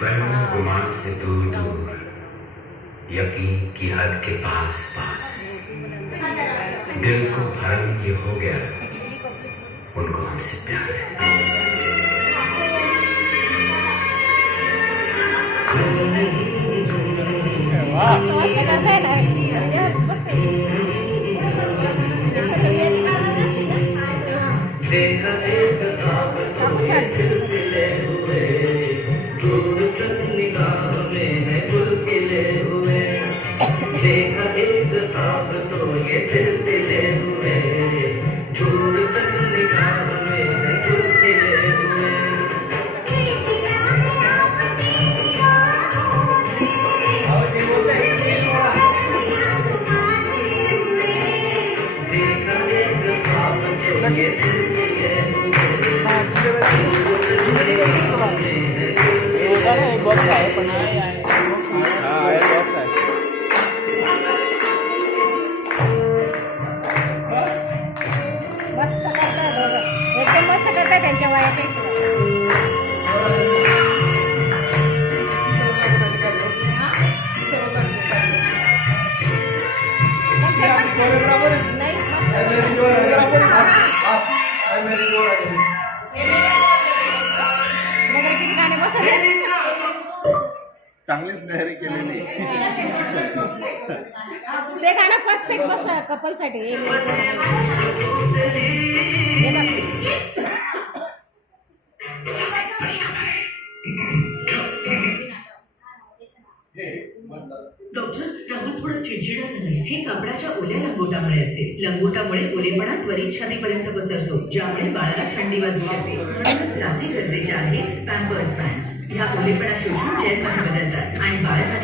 वहम गुमान से दूर दूर, यकीन की हद के पास पास, दिल को भरम ये हो गया, उनको हमसे प्यार है। देखा एक ख्वाब तो सिलसिले हुए, दूर तक निगाह में है गुल खिले हुए। देखा एक ख्वाब तो ये सिलसिले हुए, दूर तक निगाह में है गुल खिले हुए। देखा एक ख्वाब तो ये सिलसिले बॉक्स आहे पण आहे बॉक्स आहे. मस्त करतात दोघं. एकदम मस्त करतात त्यांच्या वयाच्या गाणे बसवले. चांगलीच तयारी केलेली. ते गाणं परफेक्ट बस कपलसाठी. डॉक्टर, राहुल थोडा चिडचिडा झालाय. हे कापडाच्या ओल्या लंगोटामुळे असेल. लंगोटामुळे ओलेपणा त्वरित छातीपर्यंत पसरतो, ज्यामुळे बाळाला थंडी वाजू शकते. म्हणूनच लावणे गरजेचे आहे पॅम्पर्स पॅन्ट्स. ह्या ओलेपणा शोषून जेलमध्ये बदलतात आणि बाळाला